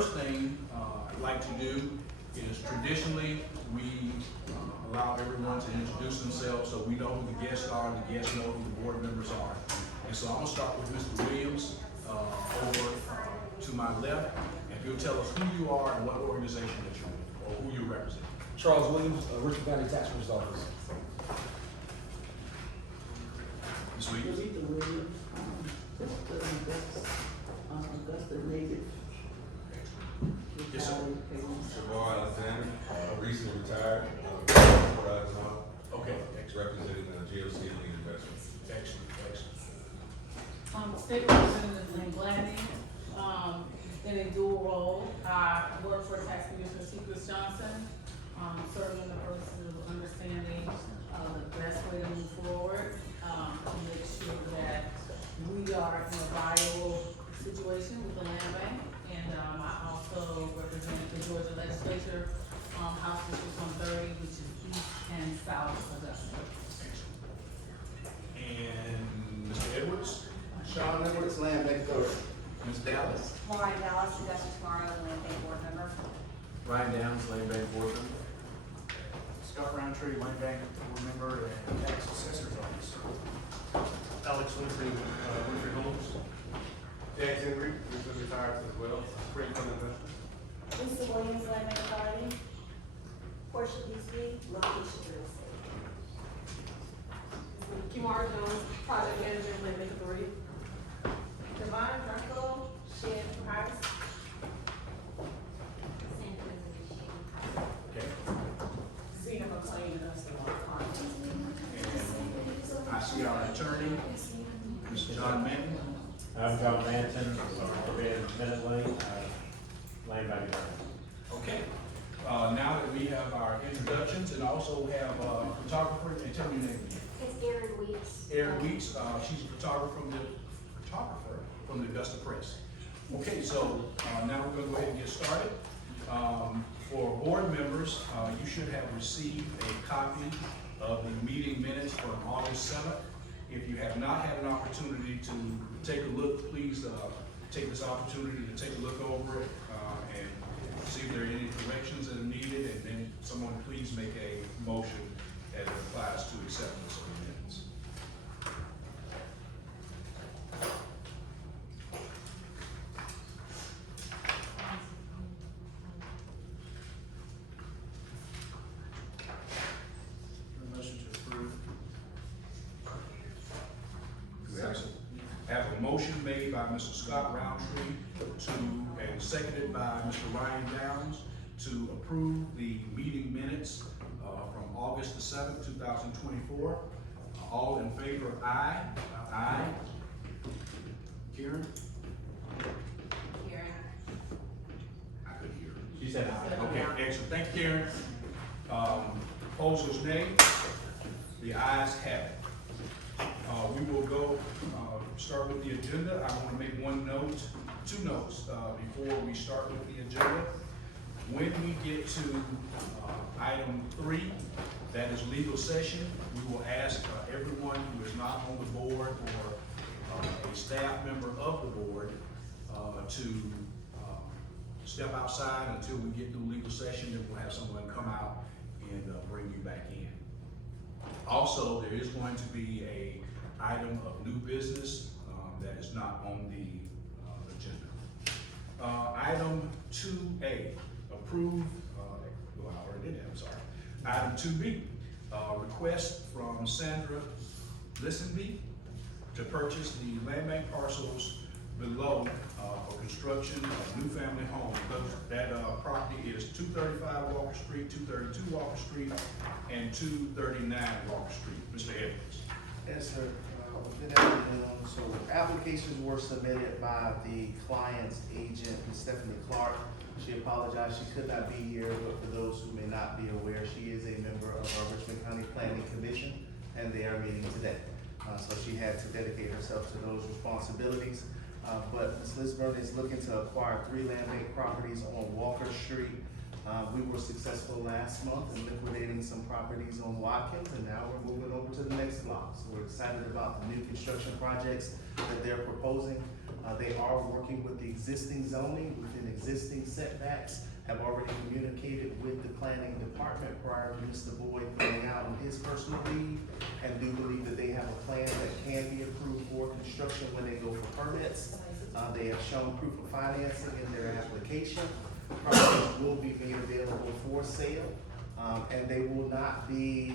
first thing I'd like to do is traditionally we allow everyone to introduce themselves so we know who the guests are, the guests know who the board members are. And so I'm gonna start with Mr. Williams over to my left, and if you'll tell us who you are and what organization that you're with, or who you represent. Charles Williams, Richmond County Tax Collector's Office. Ms. Williams? Rita Williams, Augusta native. Yes, sir. Shabar Alexander, recently retired, Okay, representing GLC Elite Investments. excellent, excellent. State Representative Lynn Gladney, in a dual role. I work for Tax Commissioner Chris Johnson, serving the purpose of understanding the best way to move forward, to make sure that we are in a viable situation with the land bank. And I also represent the Georgia Legislature, House District 130, which is east and south of Augusta. And Mr. Edwards? Sean Edwards, Land Bank Authority. Ms. Dallas? Maureen Dallas, Augusta tomorrow, Land Bank Board Member. Ryan Downs, Land Bank Board Member. Scott Roundtree, Land Bank Board Member and Tax Assessor's Office. Alex Winfrey, Winfrey Homes. James Henry, recently retired as well, Spring Fund Investment. Lisa Williams, Land Bank Authority. Portia Beasley, Location Real Estate. Kimara Jones, Project Manager, Land Bank Authority. Devon Drunko, Shed Price. Okay. Cena McLean, and that's the one. And I see our attorney, Mr. John Manton. I'm John Manton, representing Minute Lane, Land Bank Attorney. Okay. Now that we have our introductions and also have a photographer, and tell me your name again. It's Erin Weeks. Erin Weeks, she's a photographer from the Augusta Press. Okay, so now we're gonna go ahead and get started. For board members, you should have received a copy of the meeting minutes from August 7th. If you have not had an opportunity to take a look, please take this opportunity to take a look over it and see if there are any corrections that are needed, and then someone please make a motion as it applies to acceptance of the minutes. Motion to approve. We have a motion made by Mr. Scott Roundtree and seconded by Mr. Ryan Downs to approve the meeting minutes from August the 7th, 2024. All in favor, aye. Aye. Karen? Karen. I couldn't hear her. She said aye. Okay, excellent. Thank you, Karen. Opposers, nay. The ayes have it. We will go start with the agenda. I want to make two notes before we start with the agenda. When we get to item 3, that is legal session, we will ask everyone who is not on the board or a staff member of the board to step outside until we get through legal session, and we'll have someone come out and bring you back in. Also, there is going to be a item of new business that is not on the agenda. Item 2A, approve, well, I already did that, I'm sorry. Item 2B, request from Sandra Listenby to purchase the land bank parcels below for construction of new family homes. That property is 235 Walker Street, 232 Walker Street, and 239 Walker Street. Mr. Edwards. Yes, sir. Good afternoon. So applications were submitted by the client's agent, Ms. Stephanie Clark. She apologized, she could not be here, but for those who may not be aware, she is a member of our Richmond County Planning Commission, and they are meeting today. So she had to dedicate herself to those responsibilities. But Ms. Lisburn is looking to acquire 3 land bank properties on Walker Street. We were successful last month in liquidating some properties on Watkins, and now we're moving over to the next block. So we're excited about the new construction projects that they're proposing. They are working with the existing zoning, within existing setbacks, have already communicated with the planning department prior to Mr. Boyd going out on his personal leave, and do believe that they have a plan that can be approved for construction when they go for permits. They have shown proof of financing in their application. Properties will be made available for sale, and they will not be,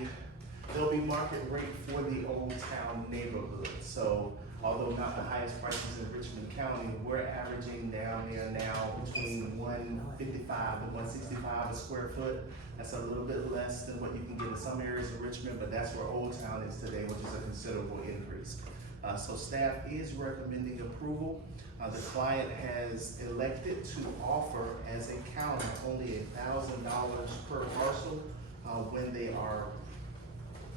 they'll be market rate for the Old Town neighborhood. So although not the highest prices in Richmond County, we're averaging down there now between 155 to 165 a square foot. That's a little bit less than what you can get in some areas of Richmond, but that's where Old Town is today, which is a considerable increase. So staff is recommending approval. The client has elected to offer as a county only $1,000 per parcel when they are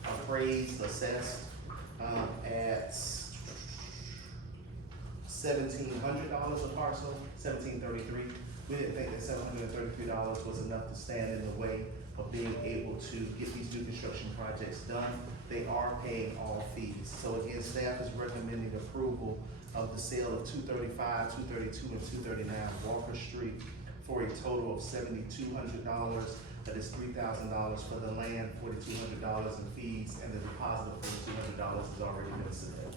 appraised, assessed at $1,700 a parcel, $1,733. We didn't think that $733 was enough to stand in the way of being able to get these new construction projects done. They are paying all fees. So again, staff is recommending approval of the sale of 235, 232, and 239 Walker Street for a total of $7,200. That is $3,000 for the land, $4,200 in fees, and the deposit of $4,200 has already been submitted.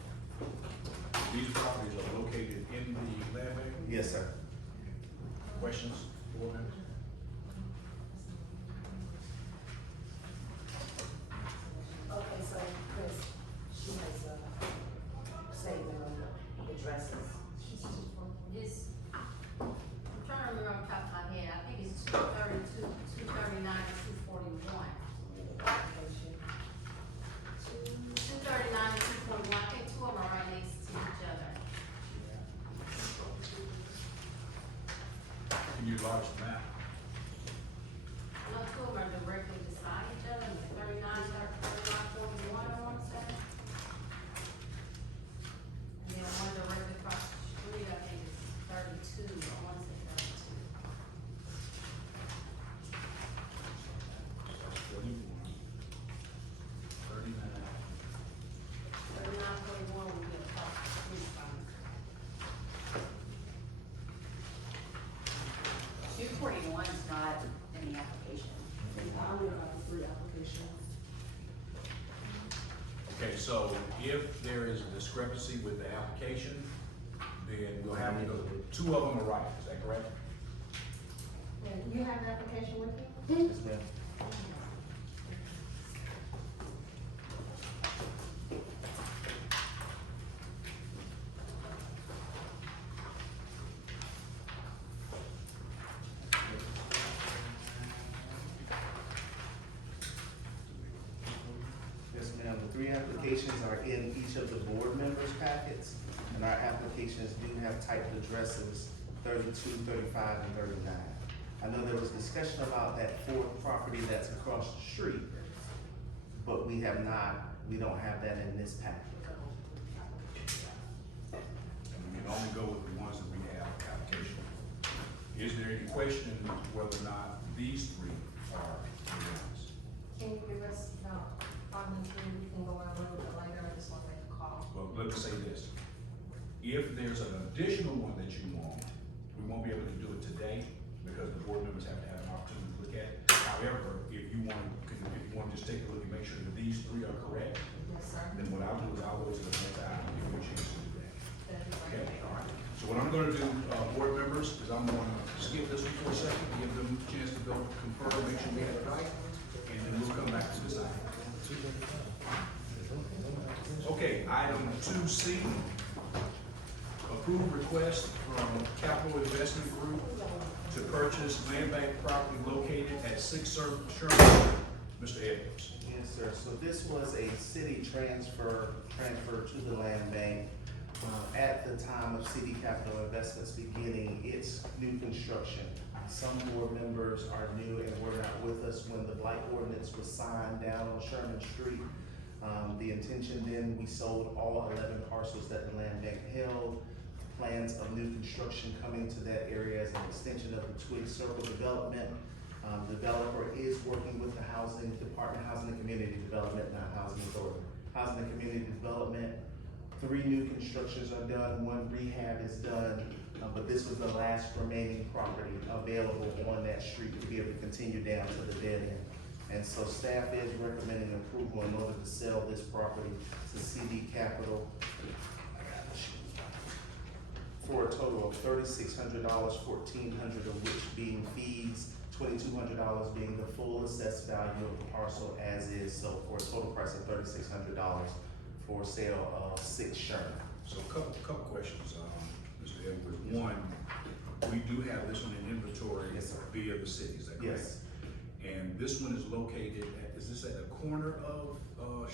These properties are located in the land bank. Yes, sir. Questions, board members? Okay, so Chris, she has, saved them on the addresses. It's, I'm trying to remember off the top of my head, I think it's 232, 239, and 241. 239 and 241, I think two of them are right next to each other. Can you enlarge the map? No, two of them are directly beside each other, 39, 41, I want to say. And then one directly across the street, I think is 32, I want to say 32. 39. 39, 41 will be across the street from it. 241 is not in the application. I would have three applications. Okay, so if there is a discrepancy with the application, then we'll have to go, two of them are right, is that correct? And you have an application with you? Yes, ma'am. Yes, ma'am. The three applications are in each of the board members' packets, and our applications do have typed addresses 32, 35, and 39. I know there was discussion about that fourth property that's across the street, but we don't have that in this packet. And we can only go with the ones that we have application. Is there any question whether or not these three are the ones? Can you give us, on the three, we can go on a little bit later, I just want to make a call. Well, let me say this. If there's an additional one that you want, we won't be able to do it today because the board members have to have an opportunity to look at it. However, if you want to just take a look and make sure that these three are correct, Yes, sir. then what I'll do is I'll go to the next item and give you a chance to do that. That'd be Okay, great. all right. So what I'm gonna do, board members, is I'm gonna skip this one for a second, give them a chance to go confer, make sure we have it right, and then we'll come back to this item. Okay, item 2C, approve request from Capital Investment Group to purchase land bank property located at 6 Sherman. Mr. Edwards. Yes, sir. So this was a city transfer to the land bank. At the time of City Capital Investments beginning its new construction. Some board members are new and were not with us when the blight ordinance was signed down on Sherman Street. The intention then, we sold all 11 parcels that the land bank held. Plans of new construction coming to that area as an extension of the Twig Circle development. Developer is working with the Housing Department, Housing and Community Development, not Housing Authority. Housing and Community Development 3 new constructions are done, 1 rehab is done, but this was the last remaining property available on that street to be able to continue down to the dead end. And so staff is recommending approval in order to sell this property to CD Capital for a total of $3,600, $1,400 of which being fees, $2,200 being the full assessed value of the parcel as is, so for a total price of $3,600 for sale of 6 Sherman. So a couple questions, Mr. Edwards. One, we do have this one in inventory Yes, sir. via the city, is that correct? Yes. And this one is located at, is this at the corner of,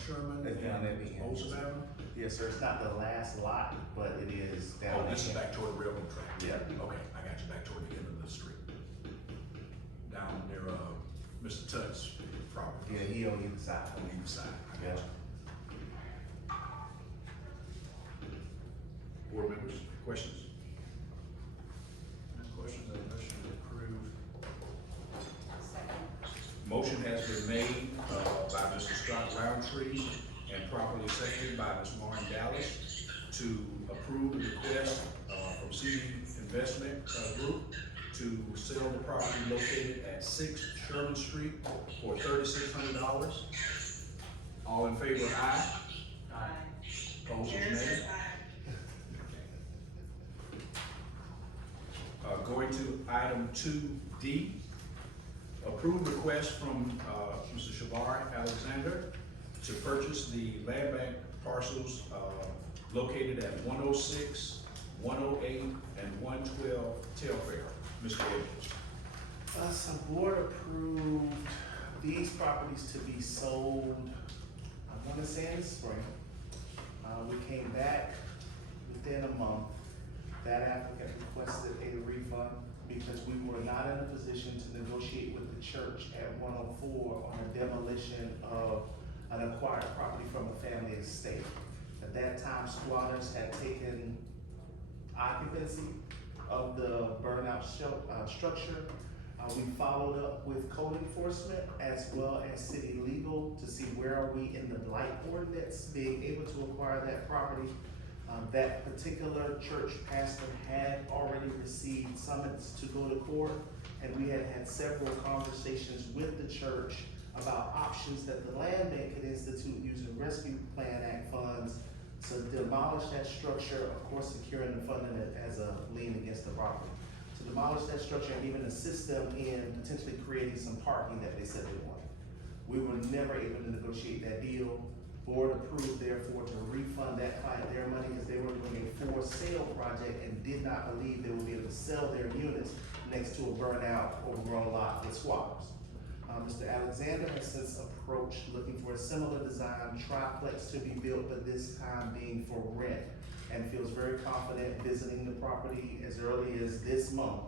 Sherman It's down at the and end. Olson Avenue? Yes, sir, it's not the last lot, but it is down. Oh, this is there. back toward the railroad track? Yeah. Okay, I got you, back toward the end of the street. Down near, Mr. Tutt's property. Yeah, he on either side. On either side, I got you. Board members, questions? No questions, I motion to approve. Second. Motion has been made, by Mr. Scott Roundtree and properly seconded by Ms. Lauren Dallas to approve the request, from CD Investment, Group to sell the property located at 6 Sherman Street for $3,600. All in favor, aye. Aye. Opposers, nay. Going to item 2D, approve request from, Mr. Shabar Alexander to purchase the land bank parcels, located at 106, 108, and 112 Telfair. Mr. Edwards. So board approved these properties to be sold, I wanna say in the spring. We came back within a month. That applicant requested a refund because we were not in a position to negotiate with the church at 104 on a demolition of an acquired property from a family estate. At that time, squatters had taken occupancy of the burnout structure. We followed up with code enforcement as well as city legal to see where are we in the blight ordinance, being able to acquire that property. That particular church pastor had already received summons to go to court, and we had had several conversations with the church about options that the land bank could institute using Rescue Plan Act funds to demolish that structure, of course securing and funding it as a lien against the property. To demolish that structure and even assist them in potentially creating some parking that they said they wanted. We were never able to negotiate that deal. Board approved therefore to refund that client their money because they were doing a for sale project and did not believe they would be able to sell their units next to a burnout, overgrown lot with squatters. Mr. Alexander has since approached looking for a similar design triplex to be built, but this time being for rent, and feels very confident visiting the property as early as this month,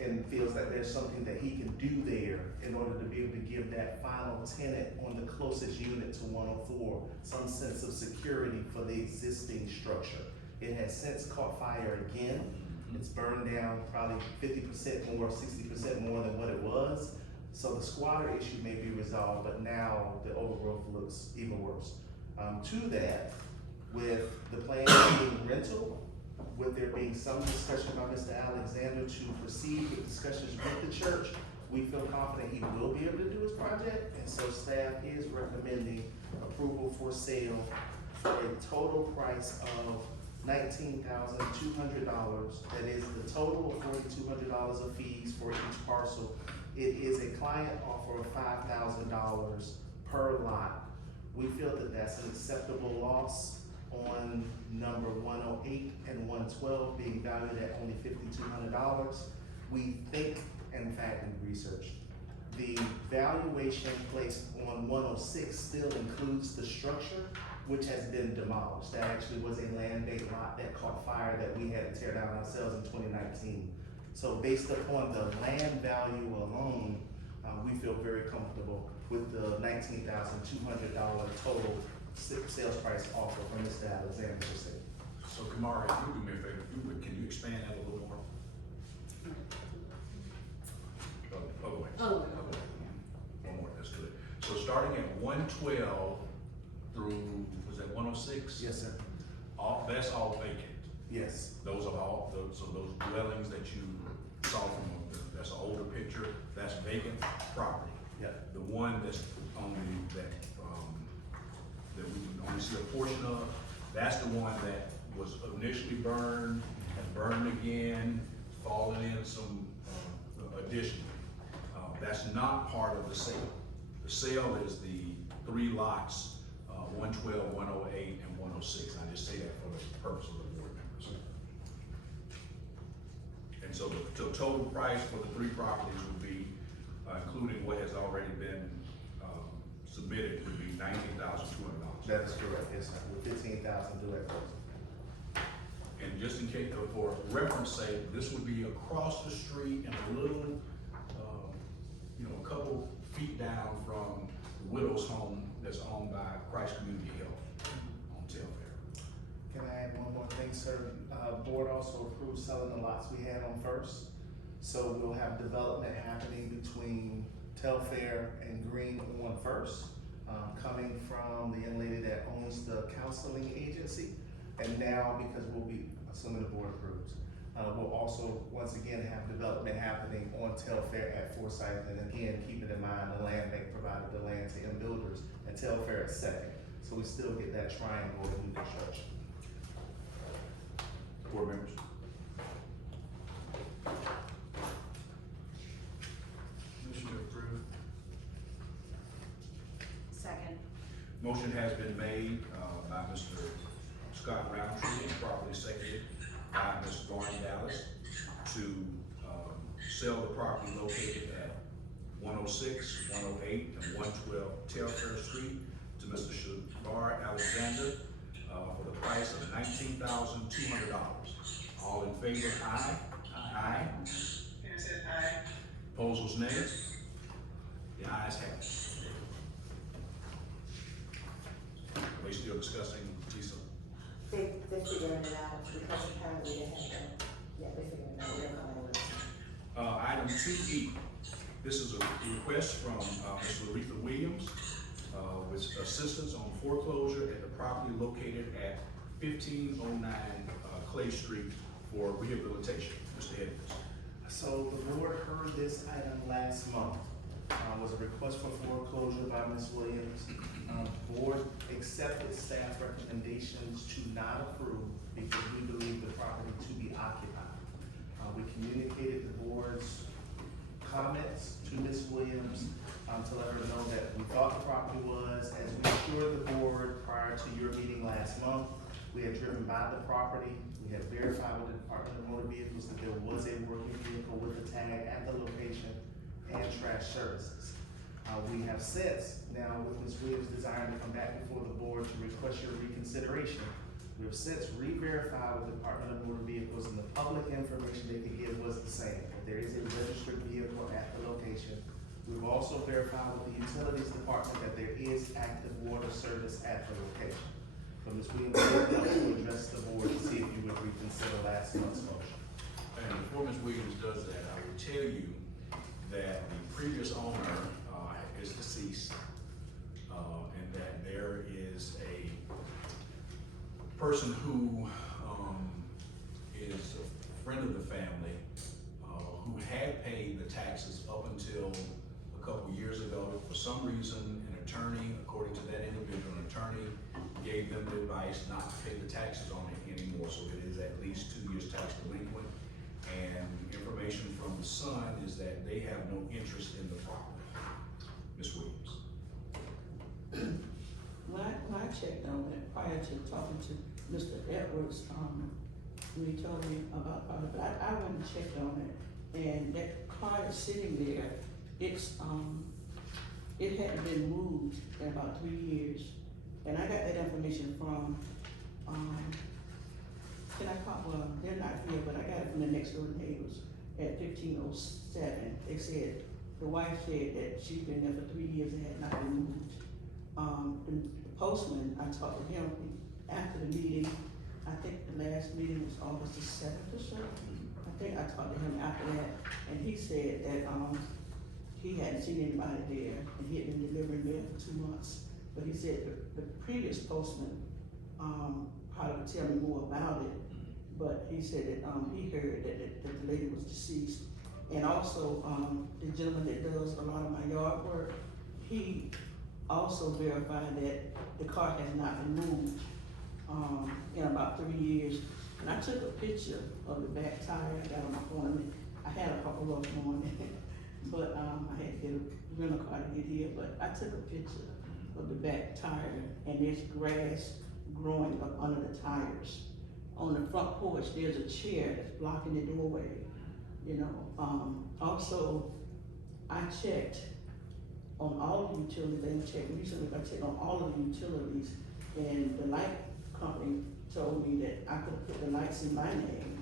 and feels that there's something that he can do there in order to be able to give that final tenant on the closest unit to 104 some sense of security for the existing structure. It has since caught fire again. It's burned down probably 50% more, 60% more than what it was. So the squatter issue may be resolved, but now the overgrowth looks even worse. To that, with the plan being rental, with there being some discussion by Mr. Alexander to proceed with discussions with the church, we feel confident he will be able to do his project, and so staff is recommending approval for sale for a total price of $19,200. That is the total of $4,200 of fees for each parcel. It is a client offer of $5,000 per lot. We feel that that's an acceptable loss on number 108 and 112 being valued at only $5,200. We think, in fact, we researched, the valuation placed on 106 still includes the structure, which has been demolished. That actually was a land bank lot that caught fire that we had to tear down ourselves in 2019. So based upon the land value alone, we feel very comfortable with the $19,200 total sales price offer from Mr. Alexander. So Kamara, if you do me a favor, if you would, can you expand that a little more? Other way. Other way. One more, that's good. So starting at 112 through, was that 106? Yes, sir. That's all vacant. Yes, Those are all, so those dwellings that you saw from, that's an older picture, that's vacant property. yeah, The one that's only, that we can only see a portion of, that's the one that was initially burned and burned again, falling in some additionally. That's not part of the sale. The sale is the 3 lots, 112, 108, and 106. I just say that for the purpose of the board members. And so the total price for the 3 properties would be, including what has already been submitted, would be $19,200. that is correct, yes, sir, with 15,000 direct closing. And just in case, for reference sake, this would be across the street and a little, a couple feet down from the widow's home that's owned by Christ Community Health on Telfair. Can I add one more thing, sir? Board also approved selling the lots we had on First. So we'll have development happening between Telfair and Green on First, coming from the young lady that owns the counseling agency. And now, because we'll be, assuming the board approves, we'll also, once again, have development happening on Telfair at Forsyth. And again, keeping in mind, the land bank provided the land to M Builders and Telfair at second. So we still get that triangle of new construction. Board members? Motion to approve. Second. Motion has been made by Mr. Scott Roundtree and properly seconded by Ms. Lauren Dallas to sell the property located at 106, 108, and 112 Telfair Street to Mr. Shabar Alexander for the price of $19,200. All in favor, aye? Aye. Aye. Opposed, nay? The ayes have it. Are we still discussing, Lisa? They're figuring it out, because apparently they have that, yeah, they're figuring it out, they're coming with it. Item 2E, this is a request from Ms. Laretha Williams with assistance on foreclosure at the property located at 1509 Clay Street for rehabilitation. Mr. Edwards. So the board heard this item last month. Was a request for foreclosure by Ms. Williams. Board accepted staff recommendations to not approve because we believe the property to be occupied. We communicated the board's comments to Ms. Williams to let her know that we thought the property was, as we assured the board prior to your meeting last month. We had driven by the property. We had verified with the Department of Motor Vehicles that there was a working vehicle with a tag at the location and trash services. We have since, now with Ms. Williams' desire to come back before the board to request your reconsideration, we have since re-verified with the Department of Motor Vehicles, and the public information they could give was the same, that there is a registered vehicle at the location. We've also verified with the Utilities Department that there is active water service at the location. So Ms. Williams would like to address the board to see if you would reconsider last month's motion. And before Ms. Williams does that, I will tell you that the previous owner is deceased, and that there is a person who is a friend of the family who had paid the taxes up until a couple years ago. For some reason, an attorney, according to that individual, an attorney gave them the advice not to pay the taxes on it anymore, so it is at least 2 years tax delinquent. And information from the son is that they have no interest in the property. Ms. Williams. When I checked on it prior to talking to Mr. Edwards, when he told me about it, but I went and checked on it, and that car is sitting there, it hadn't been moved in about 3 years. And I got that information from, well, they're not here, but I got it from the next door neighbors at 1507. They said, the wife said that she's been there for 3 years and had not been moved. The postman, I talked to him after the meeting. I think the last meeting was August the 7th or so. I think I talked to him after that, and he said that he hadn't seen anybody there, and he had been delivering mail for 2 months. But he said the previous postman probably would tell me more about it, but he said that, he heard that the lady was deceased. And also, the gentleman that does a lot of my yard work, he also verified that the car has not been moved, in about 3 years. And I took a picture of the back tire, I got on my phone, I had a couple of them on it, but, I had to get a rental car to get here, but I took a picture of the back tire, and there's grass growing up under the tires. On the front porch, there's a chair that's blocking the doorway, you know. Also, I checked on all of the utilities, I checked recently, I checked on all of the utilities, and the light company told me that I could put the lights in my name.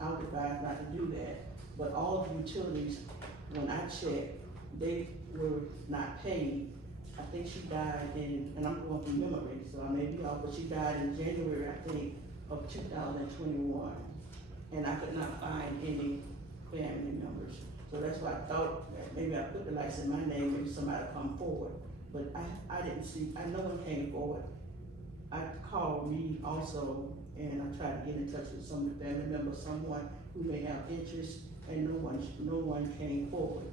I was advised not to do that, but all of the utilities, when I checked, they were not paid. I think she died and I'm going from memory, so I may be off, but she died in January, I think, of 2021. And I could not find any family members. So that's why I thought that maybe I put the lights in my name, maybe somebody come forward. But I didn't see, no one came forward. I called Reed also, and I tried to get in touch with some of the family members, someone who may have interest, and no one came forward.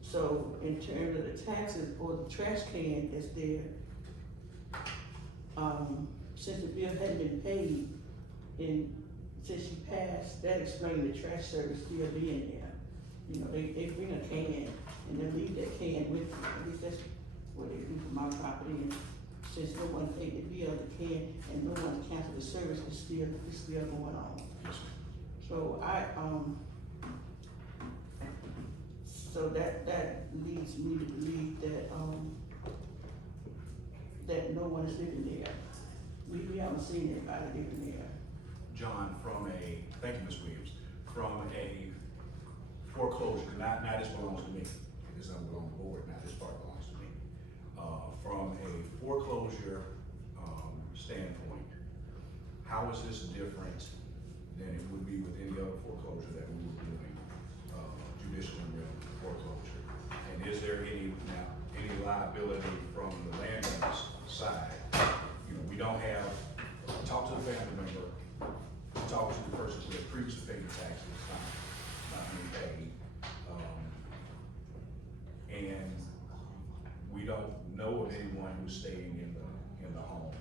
So in terms of the taxes or the trash can that's there, since the bill hadn't been paid and since she passed, that explained the trash service still being there. You know, they bring a can and they leave that can with them. At least that's what they do for my property. And since no one paid the bill, the can, and no one canceled the service, it's still going on. So so that leads me to believe that, that no one is living there. We haven't seen anybody living there. John, thank you, Ms. Williams, from a foreclosure, not this belongs to me, this doesn't belong to the board, now this part belongs to me. From a foreclosure, standpoint, how is this different than it would be with any other foreclosure that we were doing, judicially foreclosure? And is there any liability from the landowner's side? You know, we don't have, talk to the family member, talk to the person who had previously paid the taxes, not being paid. And we don't know of anyone who's staying in the home.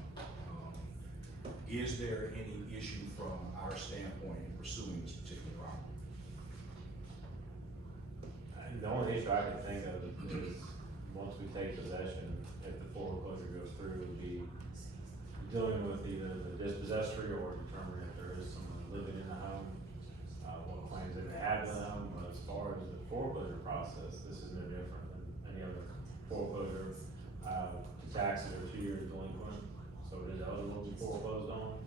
Is there any issue from our standpoint in pursuing this particular property? The only issue I can think of is, once we take possession, if the foreclosure goes through, would be dealing with either the dispossessory or determining if there is someone living in the home, what claims they have in the home. But as far as the foreclosure process, this is no different than any other foreclosure. The taxes are 2 years delinquent, so it is eligible to be foreclosed on.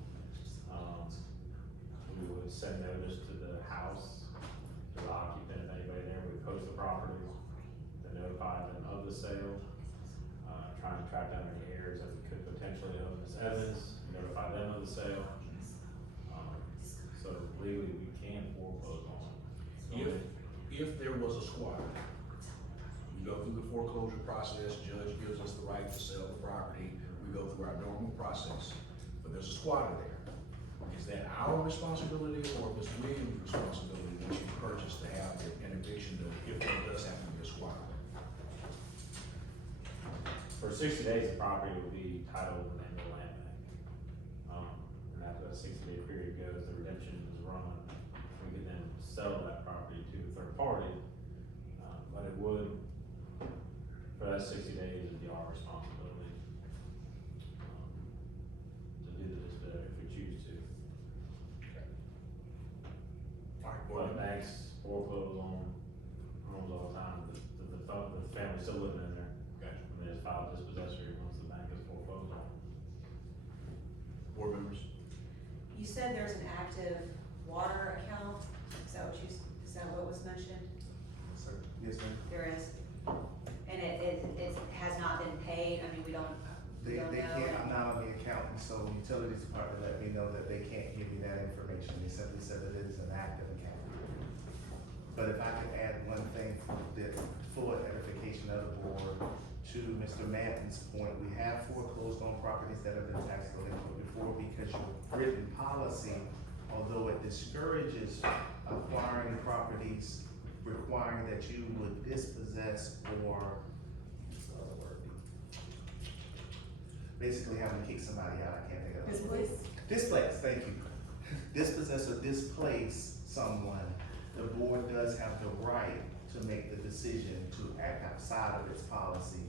We would send notice to the house, to the occupant, if anybody there, we post the property, to notify them of the sale, trying to track down any heirs that we could potentially owe Ms. Evans, notify them of the sale. So legally, we can foreclose on it. If there was a squatter, we go through the foreclosure process, judge gives us the right to sell the property, we go through our normal process, but there's a squatter there. Is that our responsibility or Ms. Williams' responsibility when she purchased to have an eviction note if there does happen to be a squatter? For 60 days, the property will be titled in the land bank. And after that 60-day period goes, the redemption is run. We can then sell that property to a third party. But it would, for that 60 days, it'd be our responsibility to do this if we choose to. But banks foreclose on homes all the time. The family's still living in there. Gotcha. And they just file dispossessory once the bank is foreclosed on. Board members? You said there's an active water account, is that what was mentioned? Yes, ma'am. There is, and it has not been paid, I mean, we don't They know. can't, I'm not on the accountant, so the utilities department let me know that they can't give me that information. They simply said that it is an active account. But But if I could add one thing for the full edification of the board, to Mr. Madden's point, we have foreclosed on properties that have been tax delinquent before because your written policy, although it discourages acquiring properties, requiring that you would dispossess or, what's the other word? Basically having to kick somebody out, I can't think of it. Displace, thank you. Dispossess or displace someone, the board does have the right to make the decision to act outside of its policy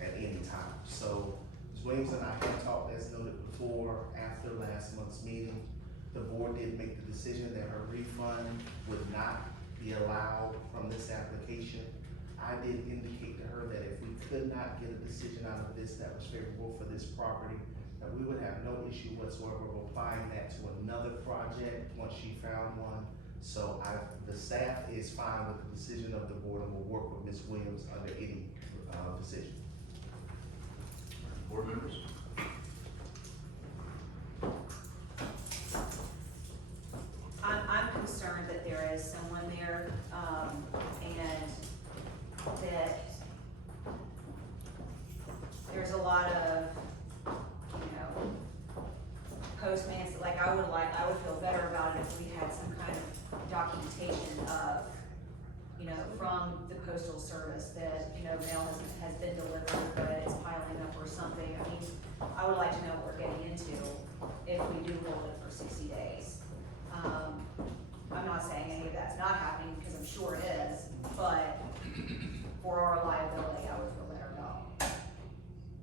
at any time. So, Ms. Williams and I have talked, as noted before, after last month's meeting. The board did make the decision that her refund would not be allowed from this application. I did indicate to her that if we could not get a decision out of this that was favorable for this property, that we would have no issue whatsoever of applying that to another project once she found one. So the staff is fine with the decision of the board and will work with Ms. Williams under any decision. Board members? I'm concerned that there is someone there, and that there's a lot of, postmates, like I would feel better about it if we had some kind of documentation of, from the postal service that, mail has been delivered, but it's piling up or something. I mean, I would like to know what we're getting into if we do hold it for 60 days. I'm not saying any of that's not happening, because I'm sure it is, but for our liability, I would feel better about that.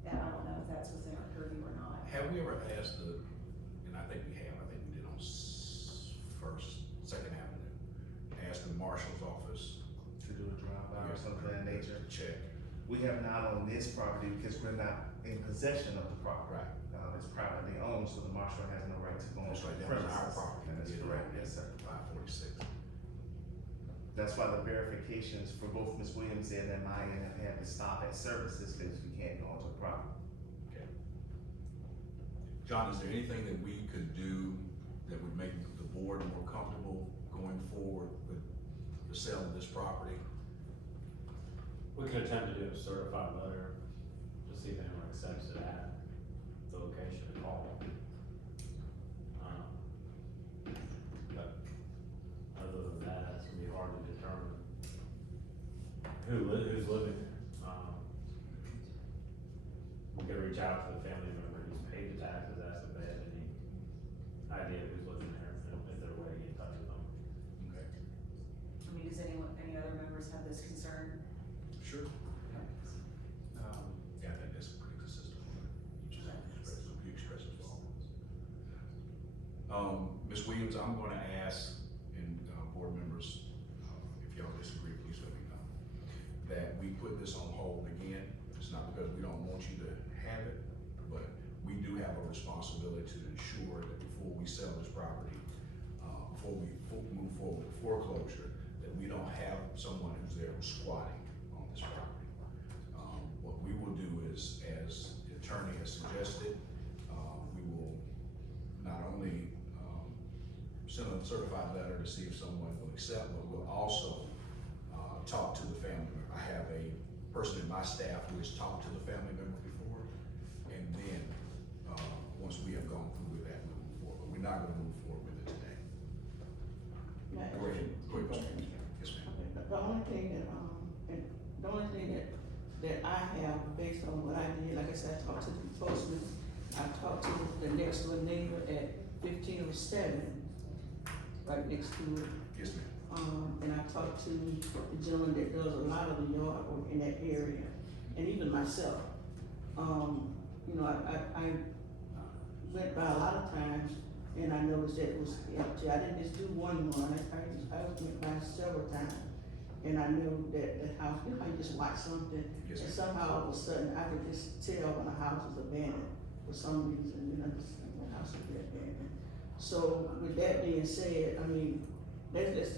I don't know if that's within our purview or not. Have we ever asked I think we did on Second Avenue, asked the marshal's office To do a drive-by or something of that nature. to check. We have not on this property because we're not in possession of the property. Right. It's privately owned, so the marshal has no right to go on That's right, the that was premises. our property. That is We did correct, that. yes, sir. 546. That's why the verifications for both Ms. Williams and my end have had to stop at services because we can't go onto the property. Okay. John, is there anything that we could do that would make the board more comfortable going forward with the sale of this property? We could attempt to do a certified letter, to see if anyone accepts it at the location to call. But other than that, it's gonna be hard to determine who's living there. We could reach out to the family member who's paid the taxes, ask if they have any idea who's living there, if they're way to get in touch with them. Okay. I mean, does any other members have this concern? Sure. Yeah, I think that's pretty consistent. You express as well. Ms. Williams, I'm gonna ask, and, board members, if y'all disagree, please let me know, that we put this on hold again. It's not because we don't want you to have it, but we do have a responsibility to ensure that before we sell this property, before we move forward with foreclosure, that we don't have someone who's there who's squatting on this property. What we will do is, as the attorney has suggested, we will not only send a certified letter to see if someone will accept, but we'll also talk to the family member. I have a person in my staff who has talked to the family member before, and then once we have gone through with that, we'll move forward. But we're not going to move forward with it today. Go ahead, Mr. Chairman. Yes, ma'am. Okay, the only thing that I have, based on what I did, like I said, I talked to the postman, I talked to the next door neighbor at 1507, right next to it. Yes, ma'am. And I talked to the gentleman that does a lot of the yard work in that area, and even myself. I went by a lot of times, and I noticed that it was empty. I didn't just do one run, I went by several times. And I knew that the house, how you just watch something, Yes, and ma'am. somehow all of a sudden, I could just tell when a house was abandoned for some reason, the house would be abandoned. So with that being said, I mean, let's just,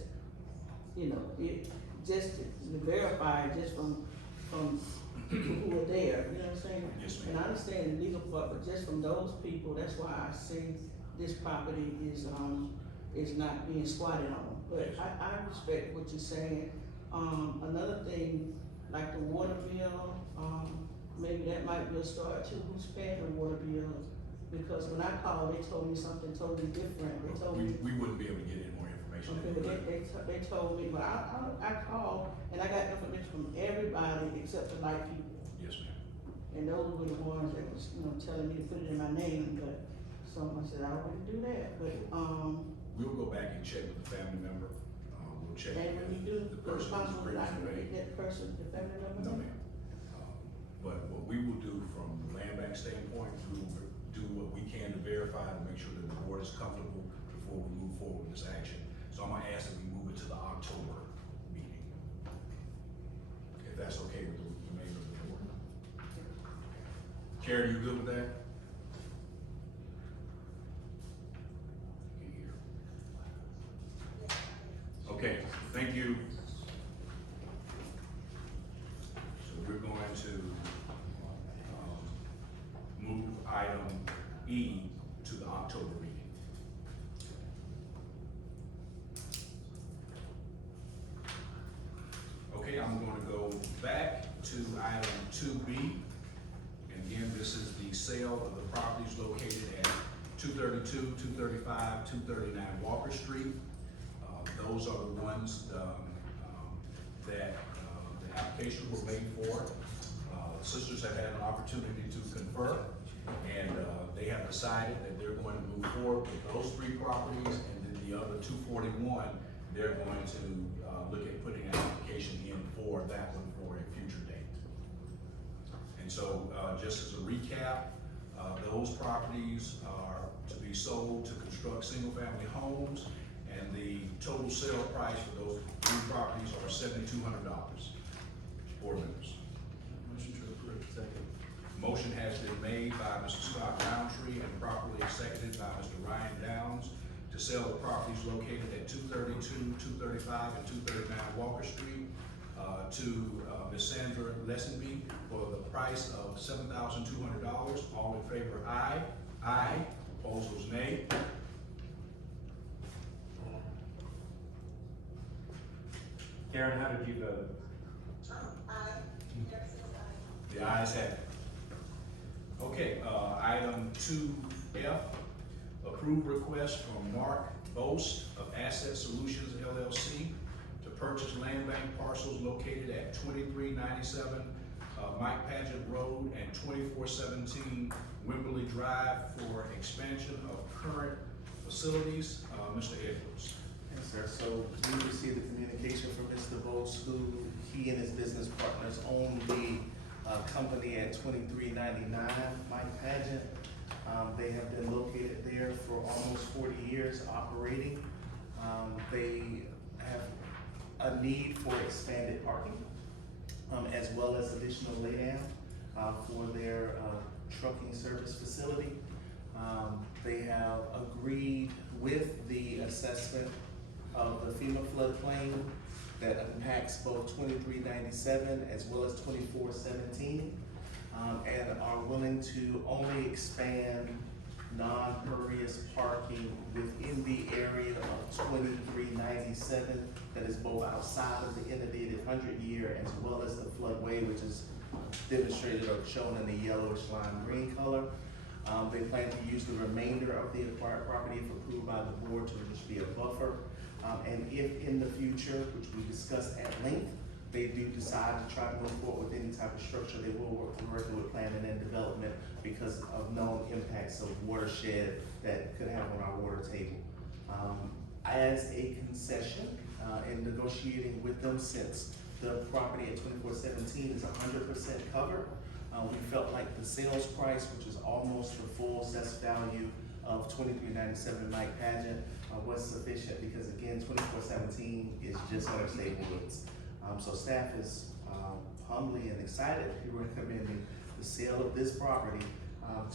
it, just to verify just from people who were there, you know what I'm saying? Yes, And ma'am. I understand the legal part, but just from those people, that's why I say this property is not being squatted on. but I respect what you're saying. Another thing, like the water bill, maybe that might be a start too, who's paying the water bill? Because when I called, they told me something totally different, they told me. We wouldn't be able to get any more information. Okay, they told me, but I called, and I got information from everybody except the light people. Yes, ma'am. And those were the ones that was, telling me to put it in my name, but someone said I wouldn't do that, but, We'll go back and check with the family member. We'll check and when you do, with the the person who's responsible, I previously can made. that person, the family member. No, ma'am. But what we will do from the land bank standpoint, we will do what we can to verify to make sure that the board is comfortable before we move forward with this action. So I'm gonna ask that we move it to the October meeting. If that's okay with the remainder of the board. Karen, you good with that? Okay, thank you. So we're going to move item E to the October meeting. Okay, I'm going to go back to item 2B. And again, this is the sale of the properties located at 232, 235, 239 Walker Street. Those are the ones that the application was made for. Sisters have had an opportunity to confer, and they have decided that they're going to move forward with those 3 properties, and then the other 241, they're going to look at putting an application in for that one for a future date. And so just as a recap, those properties are to be sold to construct single-family homes, and the total sale price for those 3 properties are $7,200. Board members. Motion to approve. Second. Motion has been made by Mr. Scott Roundtree and properly seconded by Mr. Ryan Downs to sell the properties located at 232, 235, and 239 Walker Street to Ms. Sandra Lessenby for the price of $7,200. All in favor, aye. Aye. Opposed, nay. Karen, how did you vote? The ayes have it. Okay, item 2F, approve request from Mark Bost of Asset Solutions LLC to purchase land bank parcels located at 2397 Mike Paget Road and 2417 Wimberley Drive for expansion of current facilities. Mr. Edwards. Yes, sir. So we received a communication from Mr. Bose, who he and his business partners own the company at 2399 Mike Paget. They have been located there for almost 40 years operating. They have a need for expanded parking, as well as additional laydown for their trucking service facility. They have agreed with the assessment of the FEMA floodplain that impacts both 2397 as well as 2417, and are willing to only expand non-pervious parking within the area of 2397 that is both outside of the inundated 100-year as well as the floodway, which is demonstrated or shown in the yellowish lime green color. They plan to use the remainder of the acquired property if approved by the board to just be a buffer. And if in the future, which we discussed at length, they do decide to try to move forward with any type of structure, they will work directly with planning and development because of known impacts of watershed that could have on our water table. As a concession, in negotiating with them, since the property at 2417 is 100% covered, we felt like the sales price, which is almost the full assessed value of 2397 Mike Paget, was sufficient because again, 2417 is just unstable woods. So staff is humbly and excited to be recommending the sale of this property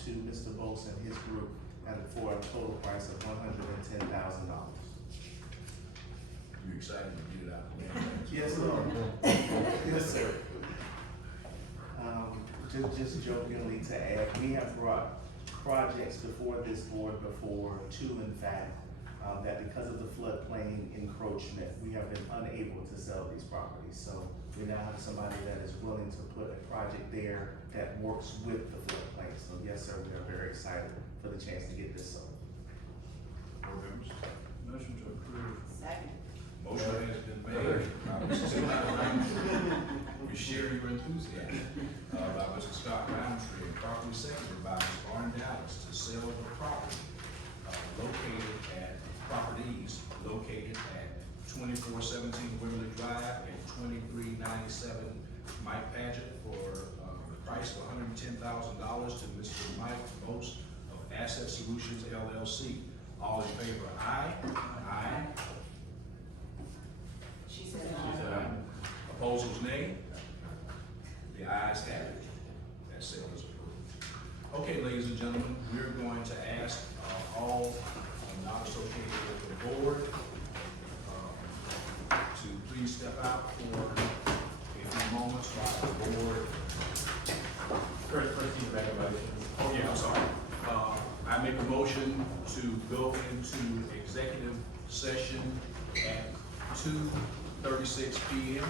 to Mr. Bose and his group for a total price of $110,000. You excited to get it out? Yes, sir. Yes, sir. Just jokingly to add, we have brought projects before this board before, 2 in fact, that because of the floodplain encroachment, we have been unable to sell these properties. So we now have somebody that is willing to put a project there that works with the floodplain. So yes, sir, we are very excited for the chance to get this sold. Board members? Motion to approve. Second. Motion has been made by Mr. Scott Roundtree. We share your enthusiasm, by Mr. Scott Roundtree, and properly seconded by Ms. Barn Dallas to sell the property, properties located at 2417 Wimberley Drive and 2397 Mike Paget for, the price of $110,000 to Mr. Mike Most of Asset Solutions LLC. All in favor, aye? Aye. She said She said aye. Opposers, nay? The ayes have it. That sale is approved. Okay, ladies and gentlemen, we're going to ask all not associated with the board to please step out for a few moments while the board. First, you make a motion. Oh, yeah, I'm sorry. I make a motion to go into executive session at 2:36 p.m.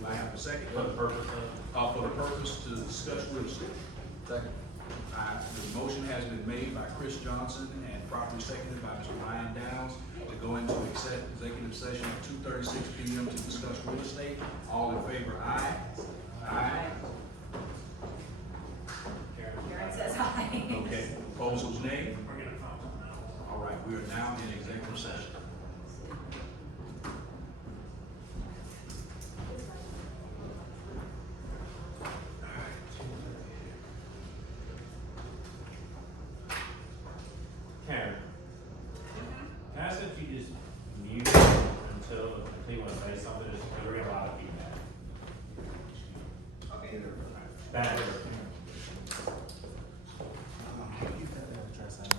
Do I have a second? For the purpose of? For the purpose to discuss real estate. Second. The motion has been made by Chris Johnson and properly seconded by Mr. Ryan Downs to go into executive session at 2:36 p.m. to discuss real estate. All in favor, aye? Aye. Karen says aye. Okay, opposals, nay? All right, we are now in executive session. Karen, can I ask that you just mute until you want to say something, just because we're getting a lot of feedback? Okay. Back.